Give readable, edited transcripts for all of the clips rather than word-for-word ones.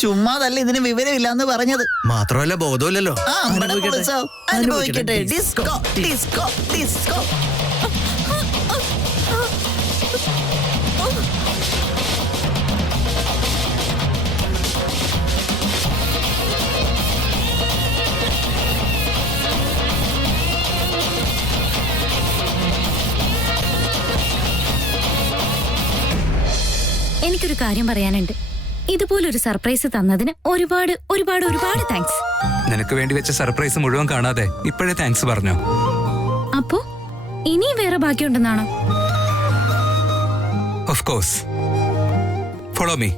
ചുമ്മാതല്ല ഇതിന് വിവരമില്ലാന്ന് പറഞ്ഞത്. മാത്രമല്ല ബോധമില്ലല്ലോ. അനുഭവിക്കട്ടെ. Disco disco disco. എനിക്കൊരു കാര്യം പറയാനുണ്ട്. ഇതുപോലൊരു സർപ്രൈസ് തന്നതിന് ഒരുപാട് ഒരുപാട് ഒരുപാട് താങ്ക്സ്. നിനക്ക് വേണ്ടി വെച്ച സർപ്രൈസ് മുഴുവൻ കാണാതെ ഇപ്പോഴേ താങ്ക്സ് പറഞ്ഞോ? അപ്പോ ഇനിയും വേറെ ബാക്കിയുണ്ടെന്നാണോ? Of course. Follow me.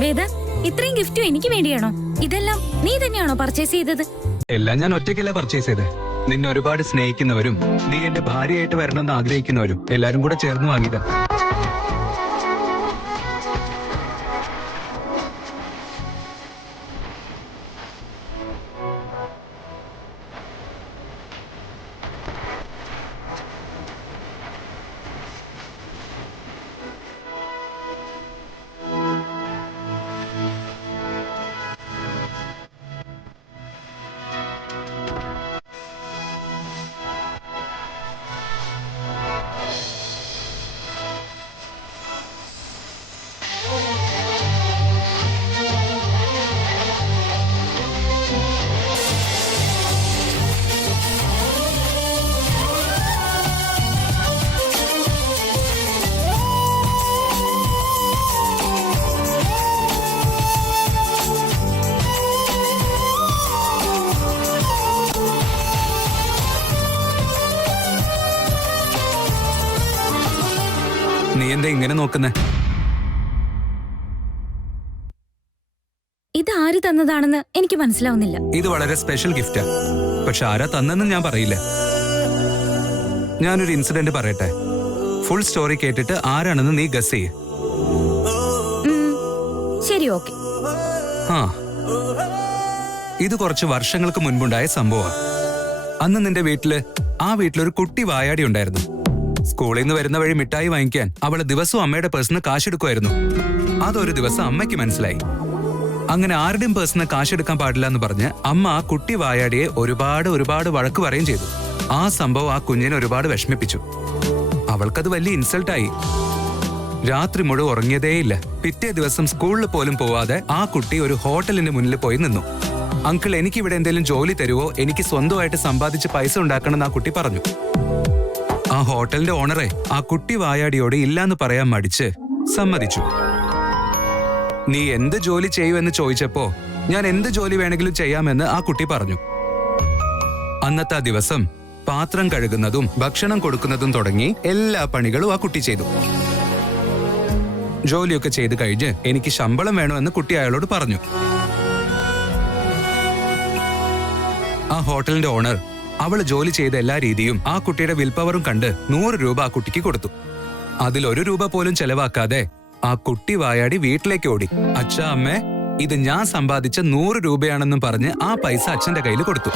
Veda, ഇത്രയും ഗിഫ്റ്റും എനിക്ക് വേണ്ടിയാണോ? ഇതെല്ലാം നീ തന്നെയാണോ പർച്ചേസ് ചെയ്തത്? എല്ലാം ഞാൻ ഒറ്റയ്ക്കല്ല പർച്ചേസ് ചെയ്തത്. നിന്നെ ഒരുപാട് സ്നേഹിക്കുന്നവരും നീ എന്റെ ഭാര്യയായിട്ട് വരണമെന്ന് ആഗ്രഹിക്കുന്നവരും എല്ലാരും കൂടെ ചേർന്ന് വാങ്ങിയതാ. നീ എന്താ ഇങ്ങനെ നോക്കുന്നേ? ഇത് ആര് തന്നതാണെന്ന് എനിക്ക് മനസ്സിലാവുന്നില്ല. ഇത് വളരെ സ്പെഷ്യൽ ഗിഫ്റ്റാ. പക്ഷെ ആരാ തന്നെന്ന് ഞാൻ പറയില്ല. ഞാനൊരു ഇൻസിഡന്റ് പറയട്ടെ. ഫുൾ സ്റ്റോറി കേട്ടിട്ട് ആരാണെന്ന് നീ ഗസ് ചെയ്യ്. ശരി, ഓക്കെ. ആ, ഇത് കുറച്ച് വർഷങ്ങൾക്ക് മുൻപുണ്ടായ സംഭവമാണ്. അന്ന് നിന്റെ വീട്ടിലൊരു കുട്ടി വായാടി ഉണ്ടായിരുന്നു. സ്കൂളിൽ നിന്ന് വരുന്ന വഴി മിഠായി വാങ്ങിക്കാൻ അവള് ദിവസവും അമ്മയുടെ പേഴ്സിന് കാശെടുക്കുമായിരുന്നു. അതൊരു ദിവസം അമ്മയ്ക്ക് മനസ്സിലായി. അങ്ങനെ ആരുടെയും പേഴ്സിന് കാശെടുക്കാൻ പാടില്ല എന്ന് പറഞ്ഞ് അമ്മ ആ കുട്ടി വായാടിയെ ഒരുപാട് വഴക്ക് പറയുകയും ചെയ്തു. ആ സംഭവം ആ കുഞ്ഞിനെ ഒരുപാട് വിഷമിപ്പിച്ചു. അവൾക്കത് വലിയ ഇൻസൾട്ടായി. രാത്രി മുഴുവൻ ഉറങ്ങിയതേയില്ല. പിറ്റേ ദിവസം സ്കൂളിൽ പോലും പോവാതെ ആ കുട്ടി ഒരു ഹോട്ടലിന്റെ മുന്നിൽ പോയി നിന്നു. അങ്കിൾ, എനിക്ക് ഇവിടെ എന്തെങ്കിലും ജോലി തരുവോ? എനിക്ക് സ്വന്തമായിട്ട് സമ്പാദിച്ച് പൈസ ഉണ്ടാക്കണമെന്ന് ആ കുട്ടി പറഞ്ഞു. ആ ഹോട്ടലിന്റെ ഓണറെ ആ കുട്ടി വായാടിയോട് ഇല്ലാന്ന് പറയാൻ മടിച്ച് സമ്മതിച്ചു. നീ എന്ത് ജോലി ചെയ്യൂ എന്ന് ചോദിച്ചപ്പോ ഞാൻ എന്ത് ജോലി വേണമെങ്കിലും ചെയ്യാമെന്ന് ആ കുട്ടി പറഞ്ഞു. അന്നത്തെ ആ ദിവസം പാത്രം കഴുകുന്നതും ഭക്ഷണം കൊടുക്കുന്നതും തുടങ്ങി എല്ലാ പണികളും ആ കുട്ടി ചെയ്തു. ജോലിയൊക്കെ ചെയ്ത് കഴിഞ്ഞ് എനിക്ക് ശമ്പളം വേണമെന്ന് കുട്ടി അയാളോട് പറഞ്ഞു. ആ ഹോട്ടലിന്റെ ഓണർ അവള് ജോലി ചെയ്ത എല്ലാ രീതിയും ആ കുട്ടിയുടെ വിൽപവറും കണ്ട് 100 രൂപ ആ കുട്ടിക്ക് കൊടുത്തു. അതിൽ 1 രൂപ പോലും ചെലവാക്കാതെ ആ കുട്ടി വായാടി വീട്ടിലേക്ക് ഓടി. അച്ഛാ, അമ്മേ, ഇത് ഞാൻ സമ്പാദിച്ച 100 രൂപയാണെന്നും പറഞ്ഞ് ആ പൈസ അച്ഛന്റെ കയ്യിൽ കൊടുത്തു.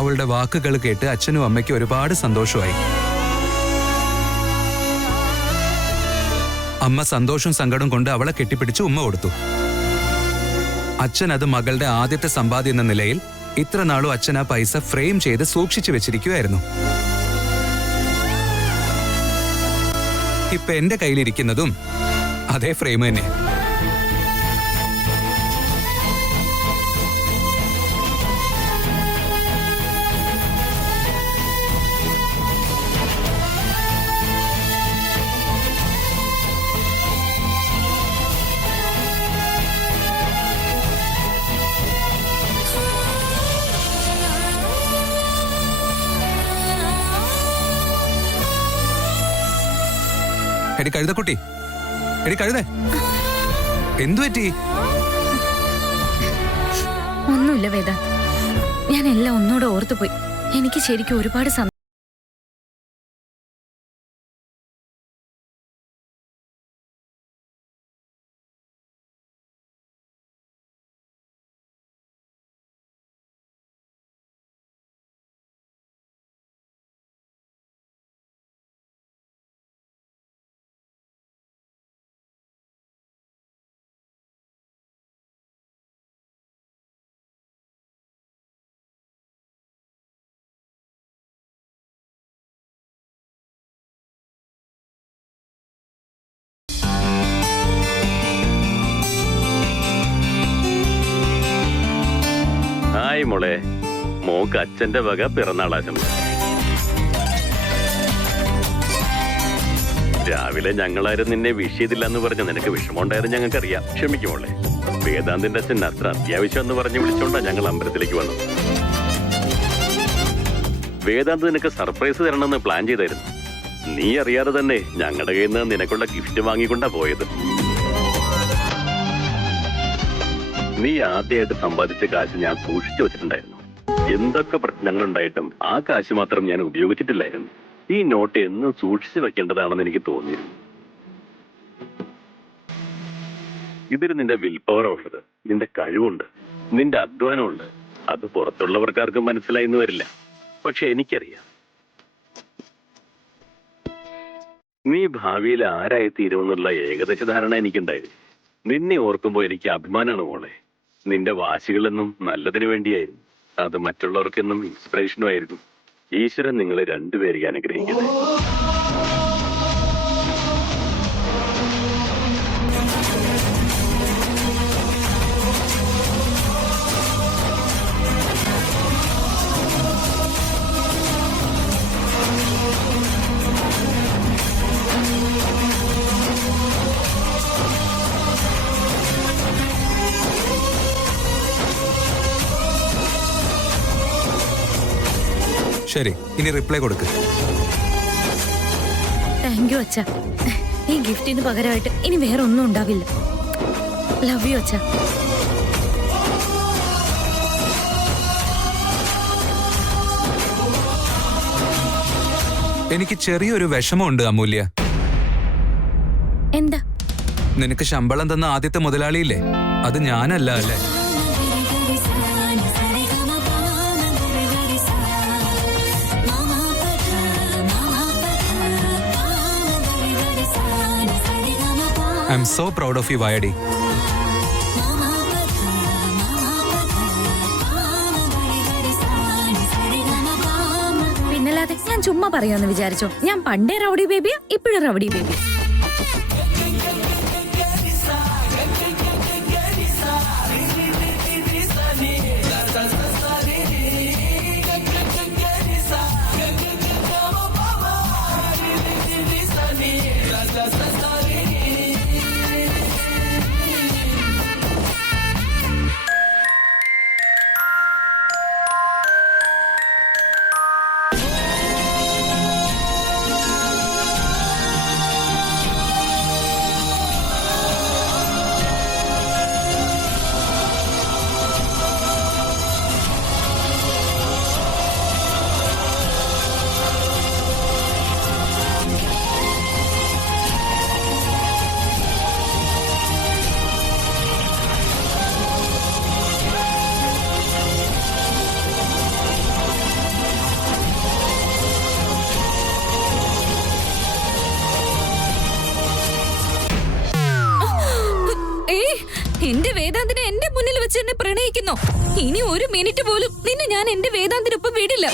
അവളുടെ വാക്കുകൾ കേട്ട് അച്ഛനും അമ്മയ്ക്കും ഒരുപാട് സന്തോഷമായി. അമ്മ സന്തോഷവും സങ്കടവും കൊണ്ട് അവളെ കെട്ടിപ്പിടിച്ച് ഉമ്മ കൊടുത്തു. അച്ഛൻ അത് മകളുടെ ആദ്യത്തെ സമ്പാദ്യം എന്ന നിലയിൽ ഇത്ര നാളും അച്ഛൻ ആ പൈസ ഫ്രെയിം ചെയ്ത് സൂക്ഷിച്ചു വെച്ചിരിക്കുകയായിരുന്നു. ഇപ്പൊ എന്റെ കയ്യിലിരിക്കുന്നതും അതേ ഫ്രെയിം തന്നെ. എടി കഴുതക്കുട്ടി, എടി കഴുതേ, എന്തു പറ്റി? ഒന്നുമില്ല വേദ. ഞാൻ എല്ലാം ഒന്നുകൂടെ ഓർത്തുപോയി. എനിക്ക് ശരിക്കും ഒരുപാട് ഹായ് മോളെ, മോക്ക് അച്ഛന്റെ വക പിറന്നാൾ ആശംസ. രാവിലെ ഞങ്ങളാരും നിന്നെ വിഷ് ചെയ്തില്ല എന്ന് പറഞ്ഞ നിനക്ക് വിഷമമുണ്ടായിരുന്നു ഞങ്ങൾക്കറിയാം. ക്ഷമിക്കും മോളെ. വേദാന്തിന്റെ അച്ഛൻ അത്ര അത്യാവശ്യം എന്ന് പറഞ്ഞ് വിളിച്ചോണ്ടാ ഞങ്ങൾ അമ്പലത്തിലേക്ക് വന്നത്. വേദാന്ത് നിനക്ക് സർപ്രൈസ് തരണമെന്ന് പ്ലാൻ ചെയ്തായിരുന്നു. നീ അറിയാതെ തന്നെ ഞങ്ങളുടെ കയ്യിൽ നിന്ന് നിനക്കുള്ള ഗിഫ്റ്റ് വാങ്ങിക്കൊണ്ടാ പോയത്. നീ ആദ്യമായിട്ട് സമ്പാദിച്ച കാശ് ഞാൻ സൂക്ഷിച്ചു വെച്ചിട്ടുണ്ടായിരുന്നു. എന്തൊക്കെ പ്രശ്നങ്ങളുണ്ടായിട്ടും ആ കാശ് മാത്രം ഞാൻ ഉപയോഗിച്ചിട്ടില്ലായിരുന്നു. ഈ നോട്ട് എന്നും സൂക്ഷിച്ചു വെക്കേണ്ടതാണെന്ന് എനിക്ക് തോന്നിയിരുന്നു. ഇതിൽ നിന്റെ വിൽ പവർ ഉള്ളത്, നിന്റെ കഴിവുണ്ട്, നിന്റെ അധ്വാനമുണ്ട്. അത് പുറത്തുള്ളവർക്കാർക്കും മനസ്സിലായിന്ന് വരില്ല, പക്ഷെ എനിക്കറിയാം. നീ ഭാവിയിൽ ആരായി തീരുമെന്നുള്ള ഏകദേശ ധാരണ എനിക്കുണ്ടായിരുന്നു. നിന്നെ ഓർക്കുമ്പോൾ എനിക്ക് അഭിമാനമാണ് മോളെ. നിന്റെ വാശികളെന്നും നല്ലതിനു വേണ്ടിയായിരുന്നു. അത് മറ്റുള്ളവർക്കെന്നും ഇൻസ്പിറേഷനും ആയിരുന്നു. ഈശ്വരൻ നിങ്ങളെ രണ്ടുപേരെയും അനുഗ്രഹിക്കട്ടെ. ശരി, ഇനി റിപ്ലൈ കൊടുക്ക്. താങ്ക് യു അച്ഛാ. ഈ ഗിഫ്റ്റിന് പകരമായിട്ട് ഇനി വേറെ ഒന്നും ഉണ്ടാവില്ല. ലവ് യു അച്ഛാ. എനിക്ക് ചെറിയൊരു വിഷമമുണ്ട് അമൂല്യ. എന്താ? നിനക്ക് ശമ്പളം തന്ന ആദ്യത്തെ മുതലാളിയില്ലേ, അത് ഞാനല്ല അല്ലേ? I am so proud of you വായടി. പിന്നല്ലാതെ ഞാൻ ചുമ്മാ പറയാന്ന് വിചാരിച്ചോ? ഞാൻ പണ്ടേ റൗഡി ബേബിയാ, ഇപ്പോഴും റൗഡി ബേബി. എന്റെ വേദാന്തിനെ എന്റെ മുന്നിൽ വെച്ച് എന്നെ പ്രണയിക്കുന്നു. ഇനി ഒരു മിനിറ്റ് പോലും നിന്നെ ഞാൻ എന്റെ വേദാന്തിനൊപ്പം വിടില്ല.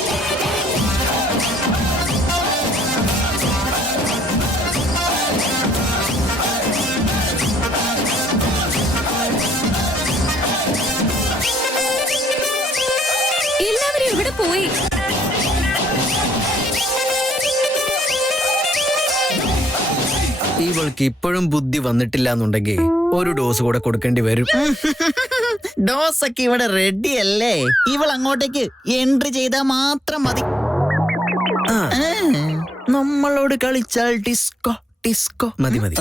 എല്ലാവരും ഇവിടെ പോയി. ഇവൾക്ക് ഇപ്പോഴും ബുദ്ധി വന്നിട്ടില്ല എന്നുണ്ടെങ്കിൽ ഒരു ഡോസ് കൂടെ കൊടുക്കേണ്ടി വരും. ഡോസ് ഒക്കെ ഇവിടെ റെഡി അല്ലേ? ഇവൾ അങ്ങോട്ടേക്ക് എൻട്രി ചെയ്താൽ മാത്രം മതി. നമ്മളോട് കളിച്ചാൽ ഡിസ്കോ ഡിസ്കോ മതി മതി.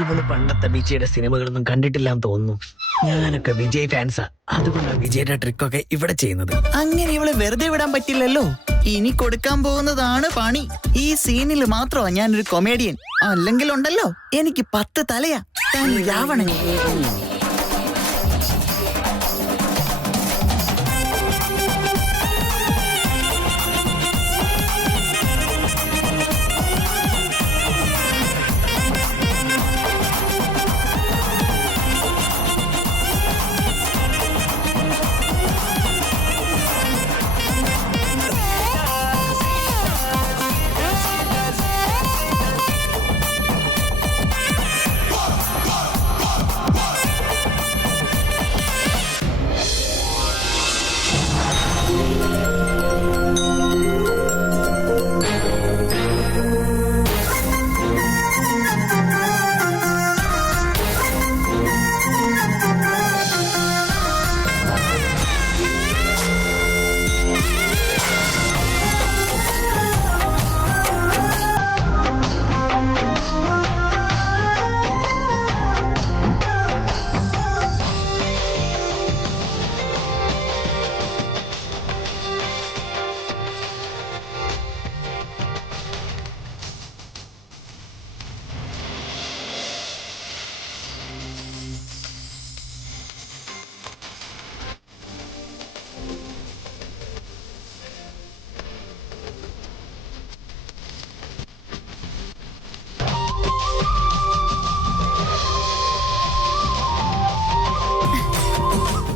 ഇവള് പണ്ടത്തെ വിജയുടെ സിനിമകളൊന്നും കണ്ടിട്ടില്ലാന്ന് തോന്നുന്നു. ഞാനൊക്കെ വിജയ് ഫാൻസാ, അതുകൊണ്ടാണ് വിജയുടെ ട്രിക്കൊക്കെ ഇവിടെ ചെയ്യുന്നത്. അങ്ങനെ ഇവളെ വെറുതെ വിടാൻ പറ്റില്ലല്ലോ. ഇനി കൊടുക്കാൻ പോകുന്നതാണ് പണി. ഈ സീനിൽ മാത്രമാ ഞാനൊരു കൊമേഡിയൻ. അല്ലെങ്കിൽ ഉണ്ടല്ലോ എനിക്ക് 10 തലയാ. താൻ രാവണൻ.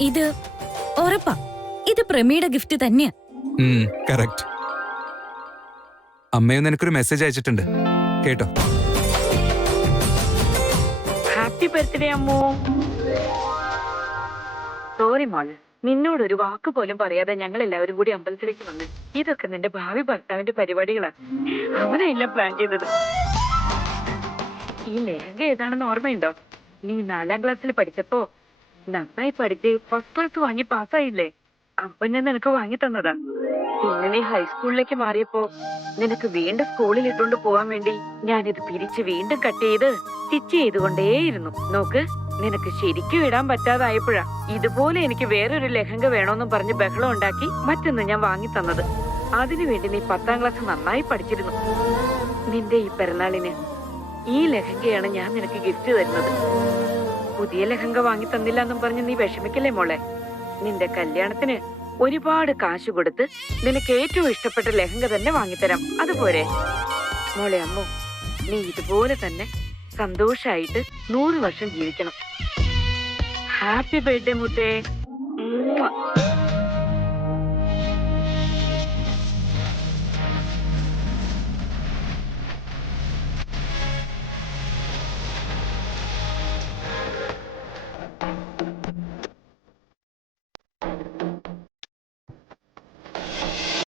ഇത് ഉറപ്പാ, ഇത് പ്രമീയുടെ ഗിഫ്റ്റ് തന്നെയാ. കറക്റ്റ്. അമ്മയൊന്ന് എനിക്കൊരു മെസ്സേജ് അയച്ചിട്ടുണ്ട്, കേട്ടോ? ഹാപ്പി ബർത്ത്ഡേ അമ്മോ. സോറി മോൾ, നിന്നോടൊരു വാക്ക് പോലും പറയാതെ ഞങ്ങൾ എല്ലാവരും കൂടി അമ്പലത്തിലേക്ക് വന്നു. ഇതൊക്കെ നിന്റെ ഭാവി ഭർത്താവിന്റെ പരിപാടികളാണ്. അവനെല്ലാം പ്ലാൻ ചെയ്തത്. ഈ ലെഹങ്ക ഏതാണെന്ന് ഓർമ്മയുണ്ടോ? നീ 4ാം ക്ലാസ്സിൽ പഠിച്ചപ്പോ നന്നായി പഠിച്ച് ഫസ്റ്റ് ക്ലാസ് വാങ്ങി പാസ്സായില്ലേ? അപ്പൊ ഞാൻ നിനക്ക് വാങ്ങി തന്നതാ. പിന്നെ നീ ഹൈസ്കൂളിലേക്ക് മാറിയപ്പോ നിനക്ക് വീണ്ടും സ്കൂളിൽ ഇട്ടുകൊണ്ട് പോവാൻ വേണ്ടി ഞാനിത് പിരിച്ച് വീണ്ടും കട്ട് ചെയ്ത് സ്റ്റിച്ച് ചെയ്തുകൊണ്ടേയിരുന്നു. നോക്ക്, നിനക്ക് ശരിക്കും ഇടാൻ പറ്റാതായപ്പോഴാ ഇതുപോലെ എനിക്ക് വേറൊരു ലെഹങ്ക വേണോന്നും പറഞ്ഞ് ബഹളം ഉണ്ടാക്കി മറ്റൊന്ന് ഞാൻ വാങ്ങി തന്നത്. അതിനുവേണ്ടി നീ 10ാം ക്ലാസ് നന്നായി പഠിച്ചിരുന്നു. നിന്റെ ഈ പിറന്നാളിന് ഈ ലെഹങ്കയാണ് ഞാൻ നിനക്ക് ഗിഫ്റ്റ് തരുന്നത്. പുതിയ ലെഹങ്ക വാങ്ങി തന്നില്ല എന്നും പറഞ്ഞ് നീ വിഷമിക്കല്ലേ മോളെ. നിന്റെ കല്യാണത്തിന് ഒരുപാട് കാശ് കൊടുത്ത് നിനക്ക് ഏറ്റവും ഇഷ്ടപ്പെട്ട ലെഹങ്ക തന്നെ വാങ്ങിത്തരാം. അതുപോലെ മോളെ അമ്മു, നീ ഇതുപോലെ തന്നെ സന്തോഷായിട്ട് 100 വർഷം ജീവിക്കണം. ഹാപ്പി ബർത്ത്ഡേ മുത്തേ.